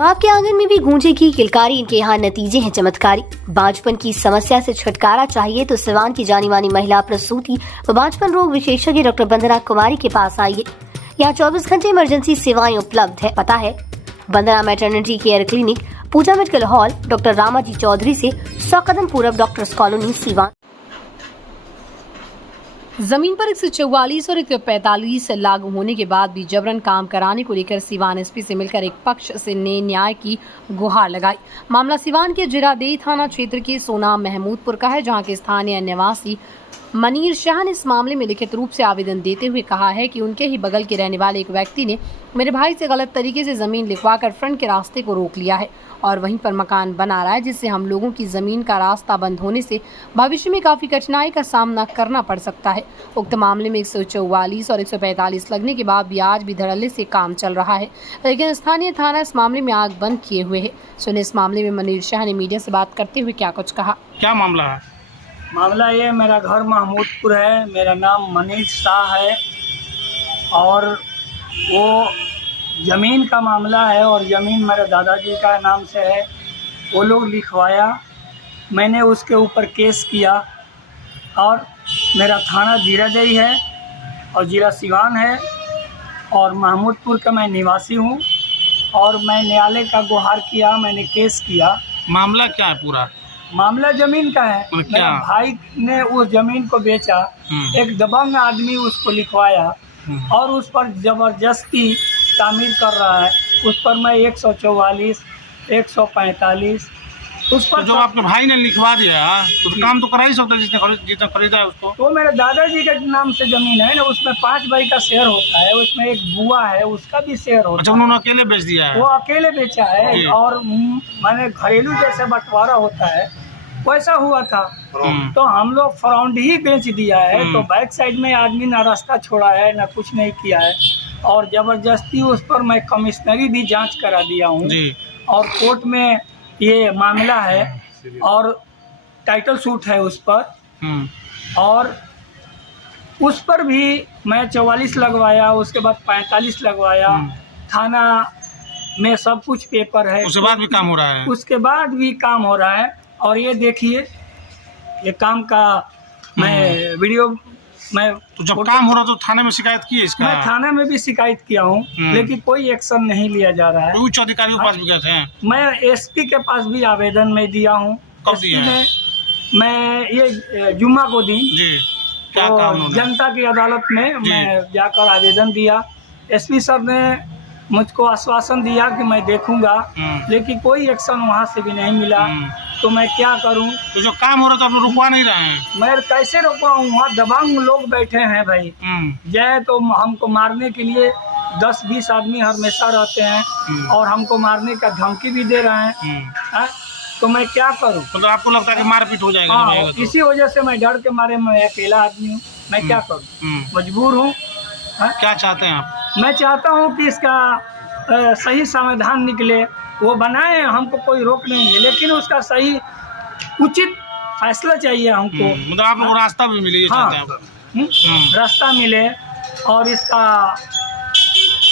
आपके आंगन में भी गूंजेगी किलकारी, इनके यहाँ नतीजे हैं चमत्कारी। बांझपन की समस्या से छुटकारा चाहिए तो सिवान की जानी मानी महिला प्रसूति व बांझपन रोग विशेषज्ञ डॉक्टर वंदना कुमारी के पास आइए। यहाँ 24 घंटे इमरजेंसी सेवाएं उपलब्ध है। पता है Vandana maternity care clinic, Pooja medical hall, doctor Ramaji Chaudhary से 100 कदम पूरब, डॉक्टर्स कॉलोनी, सिवान। जमीन पर 144 और 145 लागू होने के बाद भी जबरन काम कराने को लेकर सिवान एसपी से मिलकर एक पक्ष से ने न्याय की गुहार लगाई। मामला सिवान के जिरादेई थाना क्षेत्र के सोना महमूदपुर का है, जहां के स्थानीय निवासी मनीर शाह ने इस मामले में लिखित रूप से आवेदन देते हुए कहा है कि उनके ही बगल के रहने वाले एक व्यक्ति ने मेरे भाई से गलत तरीके से जमीन लिखवाकर फ्रंट के रास्ते को रोक लिया है और वहीं पर मकान बना रहा है, जिससे हम लोगों की जमीन का रास्ता बंद होने से भविष्य में काफी कठिनाई का सामना करना पड़ सकता है। उक्त मामले में 144 और 145 लगने के बाद भी आज भी धड़ल्ले से काम चल रहा है, लेकिन स्थानीय थाना इस मामले में आग बंद किए हुए है। सुने इस मामले में मनीर शाह ने मीडिया से बात करते हुए क्या कुछ कहा। क्या मामला है? मामला ये, मेरा घर महमूदपुर है, मेरा नाम मनीर शाह है और वो ज़मीन का मामला है और ज़मीन मेरे दादाजी का नाम से है। वो लोग लिखवाया, मैंने उसके ऊपर केस किया और मेरा थाना जिरादेई है और जिला सिवान है और महमूदपुर का मैं निवासी हूँ और मैं न्यायालय का गुहार किया, मैंने केस किया। मामला क्या है? पूरा मामला जमीन का है। मेरा भाई ने उस जमीन को बेचा, एक दबंग आदमी उसको लिखवाया और उस पर जबरदस्ती तामीर कर रहा है। उस पर मैं 144, 145 उस पर, तो जो आपके भाई ने लिखवा दिया तो काम तो करा ही सकता है जिसने खरीदा है उसको। तो मेरे दादाजी के नाम से जमीन है ना, उसमें 5 भाई का शेयर होता है, उसमें एक बुआ है उसका भी शेयर होता है। अच्छा, उन्होंने अकेले बेच दिया है? वो अकेले बेचा है और मैंने घरेलू जैसे बंटवारा होता है वैसा हुआ था, तो हम लोग फ्रंट ही बेच दिया है। तो बैक साइड में आदमी ना रास्ता छोड़ा है ना कुछ नहीं किया है और जबरदस्ती उस पर मैं कमिश्नरी भी जांच करा दिया हूँ और कोर्ट में ये मामला है और टाइटल सूट है उस पर और उस पर भी मैं 44 लगवाया, उसके बाद 45 लगवाया। थाना में सब कुछ पेपर है, उसके बाद भी काम हो रहा है। उसके बाद भी काम हो रहा है और ये देखिए ये काम का मैं वीडियो मैं तो जब काम हो रहा तो थाने में शिकायत की है इसका? मैं थाने में भी शिकायत किया हूँ लेकिन कोई एक्शन नहीं लिया जा रहा है। उच्च अधिकारियों के पास भी गए थे? मैं एसपी के पास भी आवेदन में दिया हूँ। कब दिया है? मैं ये जुम्मा को दिन जी, क्या काम जनता की अदालत में मैं जाकर आवेदन दिया। एसपी सर ने मुझको आश्वासन दिया कि मैं देखूंगा, लेकिन कोई एक्शन वहाँ से भी नहीं मिला। तो मैं क्या करूं? तो जो काम हो रहा था आप रुकवा नहीं रहे हैं? मैं कैसे रुकवाऊं? वहाँ दबंग लोग बैठे हैं भाई, जय तो हमको मारने के लिए 10-20 आदमी हमेशा रहते हैं और हमको मारने का धमकी भी दे रहे हैं। तो मैं क्या करूं? तो आपको लगता है कि मारपीट हो जाएगा? हाँ, इसी वजह से मैं डर के मारे मैं अकेला आदमी हूँ, मैं क्या करूँ, मजबूर हूँ। क्या चाहते हैं आप? मैं चाहता हूँ कि इसका सही समाधान निकले, वो बनाए, हमको कोई रोक नहीं है, लेकिन उसका सही उचित फैसला चाहिए हमको। मतलब आपको रास्ता भी मिले? हाँ, रास्ता मिले और इसका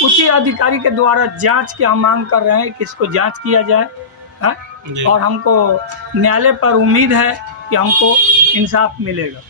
उचित अधिकारी के द्वारा जांच की हम मांग कर रहे हैं कि इसको जांच किया जाए और हमको न्यायालय पर उम्मीद है कि हमको इंसाफ मिलेगा।